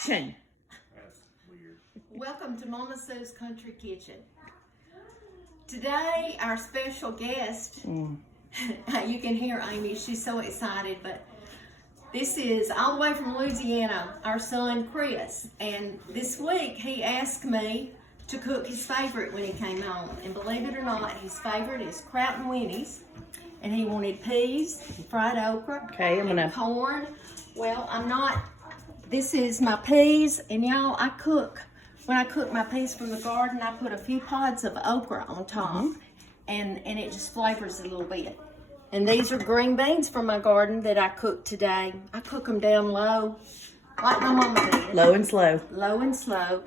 Action. That's weird. Welcome to Mama Sue's Country Kitchen. Today, our special guest, you can hear Amy, she's so excited, but this is all the way from Louisiana, our son Chris. And this week, he asked me to cook his favorite when he came home. And believe it or not, his favorite is KRAUT and WEENIES. And he wanted peas, fried okra, and corn. Well, this is my peas, and y'all, when I cook my peas from the garden, I put a few pods of okra on top, and it just flavors it a little bit. And these are green beans from my garden that I cooked today. I cook them down low, like my mama did. Low and slow. Low and slow.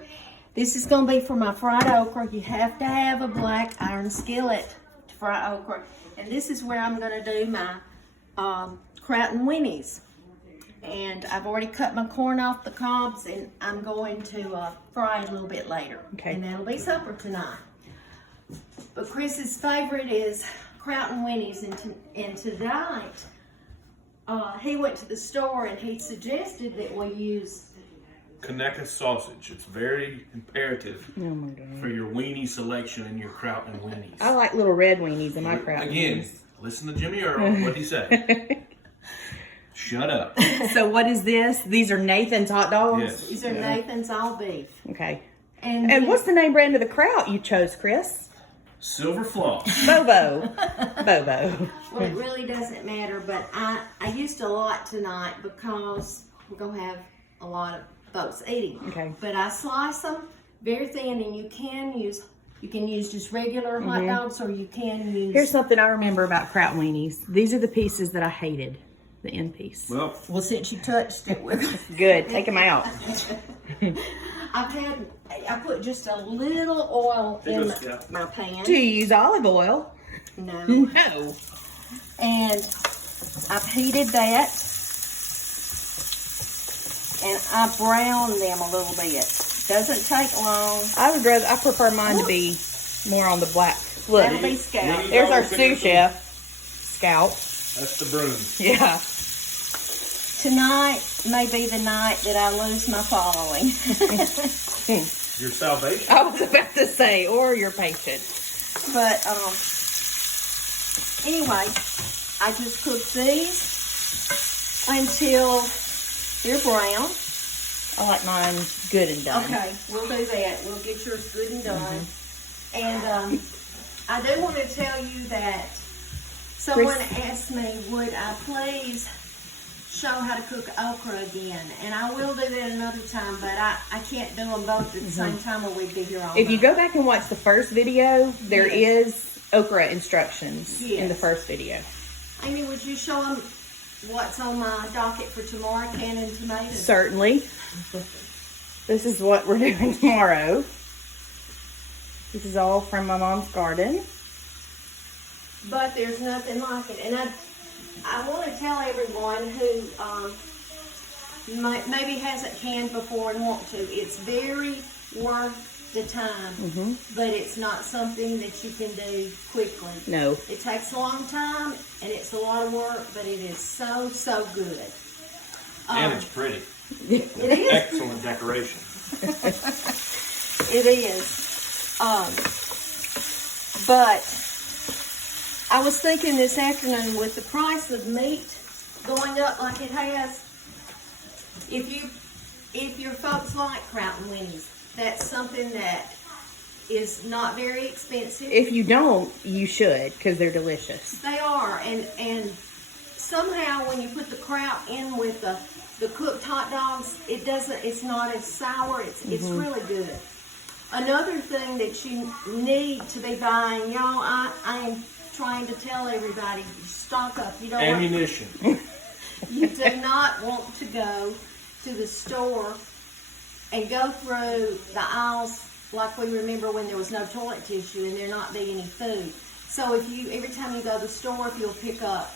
This is going to be for my fried okra. You have to have a black iron skillet to fry okra. And this is where I'm going to do my KRAUT and WEENIES. And I've already cut my corn off the cobs, and I'm going to fry it a little bit later. Okay. And that'll be supper tonight. But Chris's favorite is KRAUT and WEENIES, and tonight he went to the store and he suggested that we use Conecuh sausage. It's very imperative for your weenie selection and your KRAUT and WEENIES. I like little red weenies in my KRAUT. Again, listen to Jimmy Earl. What'd he say? Shut up. So what is this? These are Nathan's hot dogs? Yes. These are Nathan's all beef. Okay. And what's the name brand of the KRAUT you chose, Chris? Silver Floss. Bobo. Bobo. Well, it really doesn't matter, but I used a lot tonight because we're going to have a lot of folks eating. Okay. But I slice them very thin, and you can use just regular hot dogs, or you can use... Here's something I remember about KRAUT weenies. These are the pieces that I hated. The end piece. Well, since you touched it, Good. Take them out. I put just a little oil in my pan. Do you use olive oil? No. No. And I've heated that, and I brown them a little bit. Doesn't take long. I prefer mine to be more on the black. Look, That'll be scallop. there's our sous chef. Scalp. that's the broom. Yeah. Tonight may be the night that I lose my following. Your salvation. I was about to say, or your patient. But anyway, I just cook these until they're brown. I like mine good and done. Okay, we'll do that. We'll get yours good and done. And I do want to tell you that someone asked me, would I please show how to cook okra again? And I will do that another time, but I can't do them both at the same time, or we'd be here all If you night. go back and watch the first video, there is okra instructions in the first video. Amy, would you show them what's on my docket for tomorrow, canning tomatoes? Certainly. This is what we're doing tomorrow. This is all from my mom's garden. But there's nothing like it. And I want to tell everyone who maybe hasn't canned before and want to, it's very worth the time, but it's not something that you can do quickly. No. It takes a long time, and it's a lot of work, but it is so, so good. And it's pretty. It is. Excellent decoration. It is. But I was thinking this afternoon, with the price of meat going up like it has, if your folks like KRAUT and WEENIES, that's something that is not very expensive. If you don't, you should, because they're delicious. They are, and somehow when you put the KRAUT in with the cooked hot dogs, it's not as sour. It's really good. Another thing that you need to be buying, y'all, I am trying to tell everybody, stock up. You don't Ammunition. you do not want to go to the store and go through the aisles like we remember when there was no toilet tissue and there not be any food. So every time you go to the store, if you'll pick up,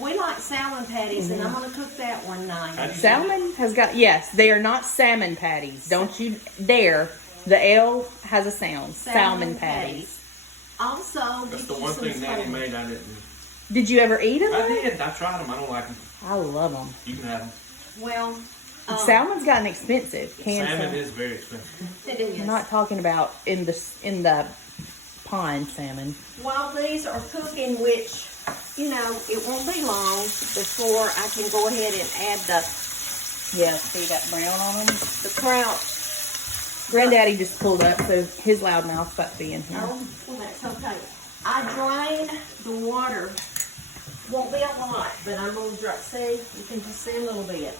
we like salmon patties, and I'm going to cook that one night. Salmon has got, yes, they are not salmon patties. Don't you dare. The L has a sound. Salmon patties. Also, That's the one thing Nanny made I didn't. Did you ever eat them? I did. I tried them. I don't like them. I love them. You can have them. Well, Salmon's gotten expensive. Canned Salmon salmon. is very expensive. It is. I'm not talking about in the pond salmon. While these are cooking, which, you know, it won't be long before I can go ahead and add Yeah, see that brown on them? the kraut. Granddaddy just pulled up, so his loud mouth's about to be in here. Oh, well, that's okay. I drain the water. Won't be a lot, but I'm going to drop, see, you can just see a little bit.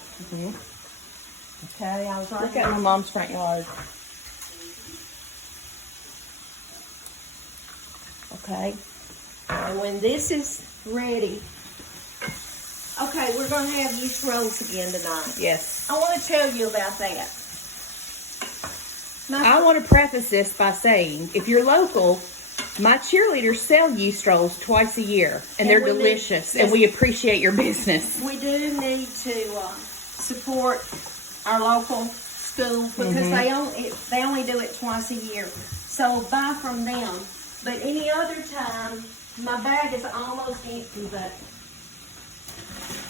Okay, I was right Look at my mom's front yard. Okay. And when this is ready, okay, we're going to have yeast rolls again tonight. Yes. I want to tell you about that. I want to preface this by saying, if you're local, my cheerleaders sell yeast rolls twice a year, and they're we need- delicious, yes. and we appreciate your business. We do need to support our local school because they only do it twice a year. So buy from them. But any other time, my bag is almost empty. But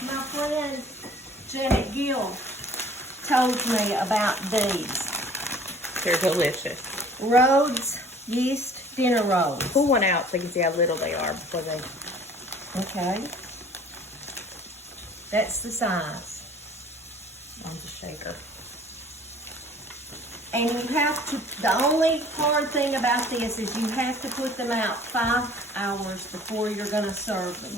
my friend Janet Gill told me about these They're delicious. Rhodes yeast dinner rolls. Pull one out so you can see how little they are before they... Okay, that's the size. on the shaker. And you have to, the only hard thing about this is you have to put them out 5 hours before you're going to serve them.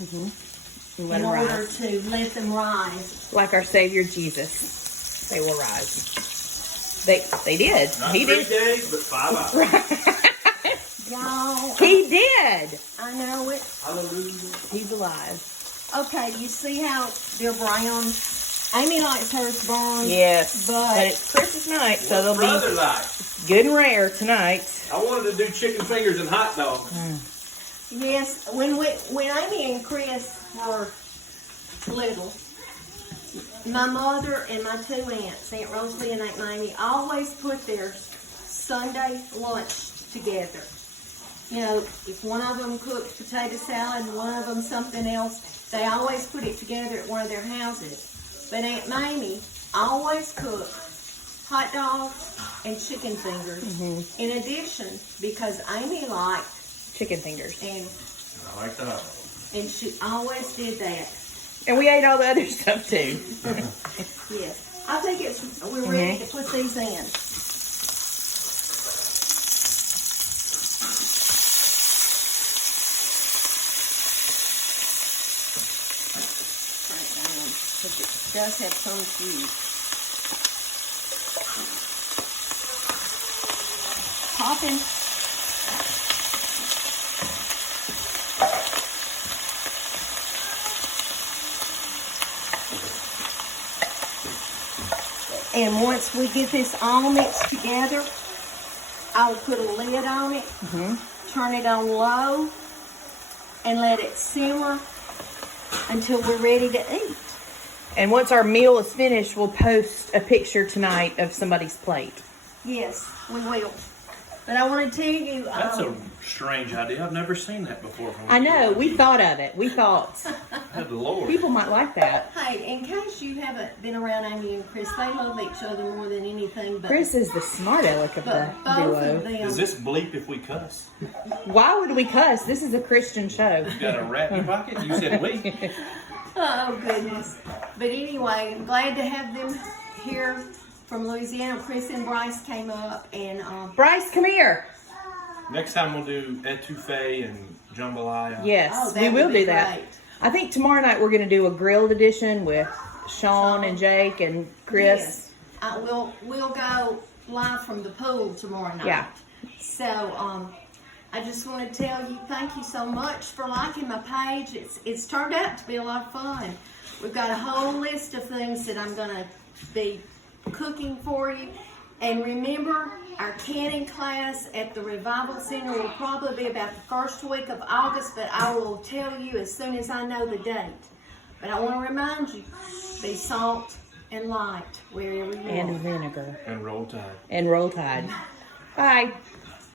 And let In them order rise. to let them rise. Like our Savior Jesus. They will rise. They did. Not He 3 did. days, but 5 hours. Y'all, He did. I know it. Hallelujah. He's alive. Okay, you see how they're brown? Amy likes hers brown. Yes. But But it's Christmas night, so they'll Brother be like. good and rare tonight. I wanted to do chicken fingers and hot dogs. yes, when Amy and Chris were little, my mother and my 2 aunts, Aunt Rosalie and Aunt Mamie, always put their Sunday lunch together. You know, if one of them cooked potato salad and one of them something else, they always put it together at one of their houses. But Aunt Mamie always cooked hot dogs and chicken fingers. In addition, because Amy liked, Chicken fingers. and I like that. she always did that. And we ate all the other stuff too. Yes, I think we're ready to put these in. Right down, because it does have some juice. Popping. And once we get this all mixed together, I will put a lid on it, turn it on low, and let it simmer until we're ready to eat. And once our meal is finished, we'll post a picture tonight of somebody's plate. Yes, we will. But I want to tell you, That's a strange idea. I've never seen that before. I know, we thought of it. We thought Good Lord. people might like that. hey, in case you haven't been around Amy and Chris, they love each other more than anything. But Chris is the smart aleck of the but both of duo. them. Does this bleep if we cuss? Why would we cuss? This is a Christian show. You got a rat in your pocket? You said we. Oh, goodness. But anyway, I'm glad to have them here from Louisiana. Chris and Bryce came up, and Bryce, come here. Next time we'll do etouffee and jambalaya. Yes, oh, that we will would be do that. great. I think tomorrow night we're going to do a grilled edition with Sean and Jake and Chris. Yes. We'll go live from the pool tomorrow night. Yeah. So, I just want to tell you, thank you so much for liking my page. It's turned out to be a lot of fun. We've got a whole list of things that I'm going to be cooking for you. And remember, our canning class at the Revival Center will probably be about the first week of August, but I will tell you as soon as I know the date. But I want to remind you, be salt and light wherever you And are. vinegar. And roll tide. And roll tide. Bye.